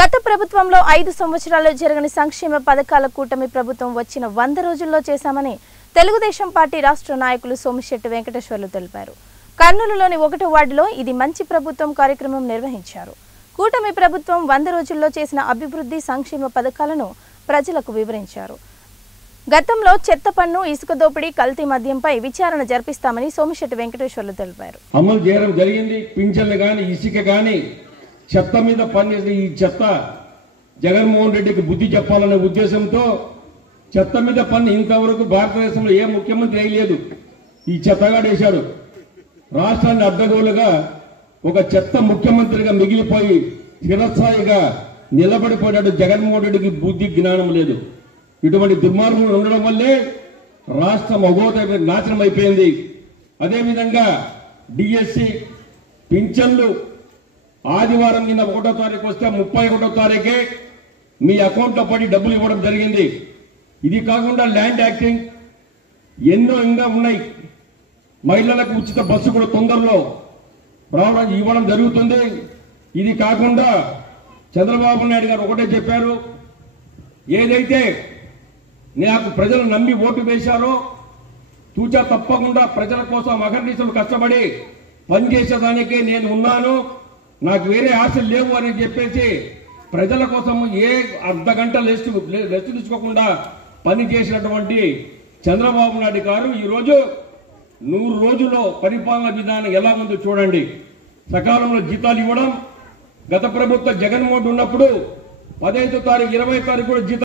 గత ప్రభుత్వంలో 5 సంవత్సరాల్లో జరగని సంక్షేమ పథకాల కూటమి ప్రభుత్వం వచ్చిన 100 రోజుల్లో చేశామని తెలుగుదేశం పార్టీ రాష్ట్ర నాయకులు సోమిశెట్టి వెంకటేశ్వర్లు తెలిపారు. కర్నూలులోని 1వ వార్డులో ఇది మంచి ప్రభుత్వం కార్యక్రమం నిర్వహించారు. కూటమి ప్రభుత్వం 100 రోజుల్లో చేసిన అభివృద్ధి సంక్షేమ పథకాలను ప్రజలకు వివరించారు. గతంలో చెత్త పన్ను, ఇసుక దోపిడీ, కల్తీ మద్యంపై విచారణ జరిపిస్తామని సోమిశెట్టి వెంకటేశ్వర్లు తెలిపారు. అమలు చేయడం జరిగింది. పింఛన్లు గాని, ఇసుక గాని, చెత్త మీద పనిచేసిన ఈ చెత్త జగన్మోహన్ రెడ్డికి బుద్ధి చెప్పాలనే ఉద్దేశంతో చెత్త మీద పన్ను ఇంతవరకు భారతదేశంలో ఏ ముఖ్యమంత్రి వేయలేదు. ఈ చెత్తగాడు వేశాడు. రాష్ట్రాన్ని అడ్డగోలుగా ఒక చెత్త ముఖ్యమంత్రిగా మిగిలిపోయి చిరస్థాయిగా నిలబడిపోయాడు. జగన్మోహన్ రెడ్డికి బుద్ధి జ్ఞానం లేదు. ఇటువంటి దుర్మార్గులు ఉండడం వల్లే రాష్ట్రం అగోత నాశనం అయిపోయింది. అదేవిధంగా డిఎస్సి పింఛన్లు ఆదివారం నిన్న 1వ తారీఖు వస్తే 31వ తారీఖే మీ అకౌంట్లో పడి డబ్బులు ఇవ్వడం జరిగింది. ఇది కాకుండా ల్యాండ్ యాక్టింగ్ ఎన్నో ఇంకా ఉన్నాయి. మహిళలకు ఉచిత బస్సు కూడా తొందరలో ఇవ్వడం జరుగుతుంది. ఇది కాకుండా చంద్రబాబు నాయుడు గారు ఒకటే చెప్పారు, ఏదైతే నాకు ప్రజలు నమ్మి ఓటు వేశారో తూచా తప్పకుండా ప్రజల కోసం అహర్నిశలు కష్టపడి పనిచేసేదానికే నేను ఉన్నాను, నాకు వేరే ఆశలు లేవు అని చెప్పేసి ప్రజల కోసం ఏ అర్ధగంట రెస్ట్ తీసుకోకుండా పనిచేసినటువంటి చంద్రబాబు నాయుడు గారు ఈరోజు 100 రోజుల్లో పరిపాలన విధానం ఎలా ఉందో చూడండి. సకాలంలో జీతాలు ఇవ్వడం, గత ప్రభుత్వం జగన్మోహన్ ఉన్నప్పుడు 15వ తారీఖు 20వ తారీఖు కూడా జీతాలు